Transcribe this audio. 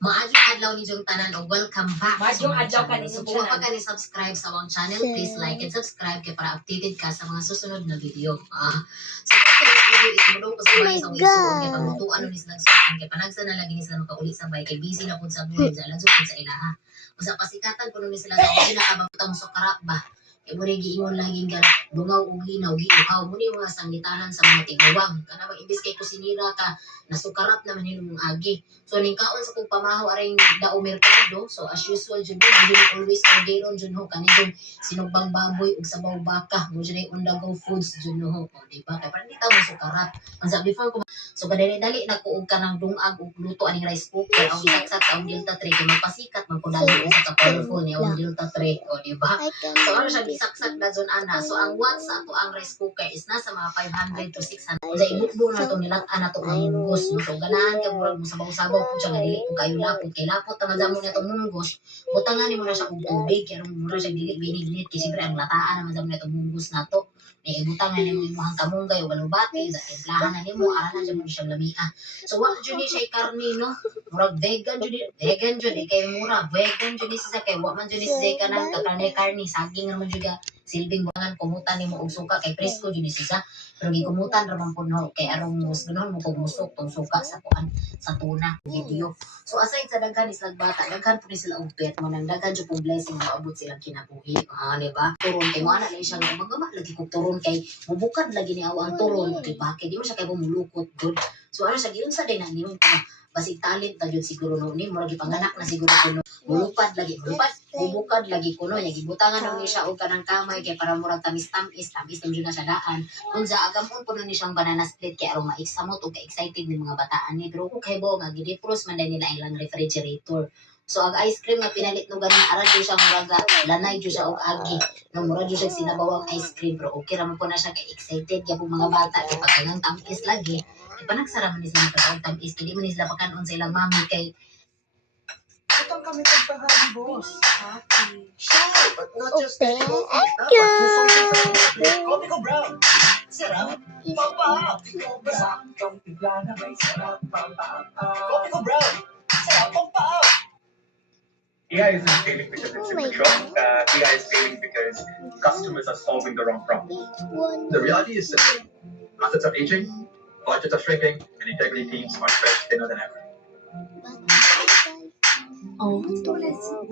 Maayong adlaw ni Jong tanan o welcome back Maayong sa mga adlaw channel. kaninyo So kung channel. pa ka subscribe sa awang channel, please like and subscribe kay para updated ka sa mga susunod na video. So kung sa video itulong ko sa mga isang isuon kay paglutuan ni sila sa kay panagsa na lagi ni sila makauli sa bay kay busy na pud sa buhay sa lang sa ilaha. Usa pasikatan kuno ni sila sa pinakabutang sa karap ba. Kay mo giingon laging gal bungaw ug linaw giuhaw mo ni mga sanggitanan sa mga tigawang. Kana ba imbis kay kusinira ka nasukarat naman hinung agi. So ning kaon sa kong pamahaw aring dao merkado. So as usual jud mo always order on jud ho kanang sinugbang baboy ug sabaw baka. Mo jud undago foods jud no ho. O di ba? Kay para di ka masukarat. Unsa before ko so kadali-dali na ko og kanang dungag ug luto aning rice cooker ang saksak sa Delta 3 kay magpasikat man ko dali sa ka powerful ni ang Delta 3. O di ba? So ano siya bisaksak na zon ana. So ang watts sa ato ang rice cooker is nasa mga 500 to 600. Sa ibukbo na to nilat-an na to ang munggos. No? So ganahan ka murag mo sabaw-sabaw po siya nga dili po kayo lapot. Kay lapot ang damo na to munggos. Butangan ni mo na siya og tubig. Kaya rin mura siya dili binignit. Kasi siyempre ang lataan naman damo na to munggos na to. May ibutangan ni mo imuhang kamunggay o walubati. Sa timplahan na ni mo. Aran na dyan mo siyang lamia. So wala dyan ni siya karni no. Murag vegan dyan. Vegan dyan. Kay mura. Vegan dyan siya. Kay wala man dyan siya kanang karni. Saging naman dyan silbing bulangan kumutan ni mo og suka kay presko jud ni siya pero gikumutan ra man puno kay arong mus ganoon mo kog musok tong suka sa kuan sa tuna video. So aside sa daghan islang bata daghan pud sila og pet mo nang daghan jud pong blessing maabot silang kinabuhi di ba turon kay mo ana lang siya magama lagi kog turon kay mubukad lagi ni awang turon di ba kay di mo siya kay mulukot gud. So ano siya giunsa din ang nimong basig talent ta jud siguro no ni murag ipanganak na siguro kuno mulupad lagi mulupad bubukad lagi kuno nya gibutangan ni siya og kanang kamay kay para murag tamis jud na siya daan unsa agamon kuno ni siyang banana split kay aron maiksamot og ka-excited ni mga bataan ni pero kung kay bo nga gidefrost man dai nila ilang refrigerator. So ang ice cream nga pinalit no ganin ara jud siya muraga lanay jud siya og agi no mura jud siya sinabawang ice cream pero okay ra man po na siya kay excited gyud mga bata kay pagkanang tamis lagi panagsara man sila pagkaon tamis hindi man sila pakanon sa ilang mami kay Utang kami pagpahali, boss. Happy. But not just Thank Coffee ko brown. Sarap. Papa. Coffee ko brown. Sarap. Papa. AI isn't failing because it's super short. AI is failing because customers are solving the wrong problem. The reality is simple. Assets are aging, budgets are shrinking, and integrity teams are stretched thinner than ever. Oh,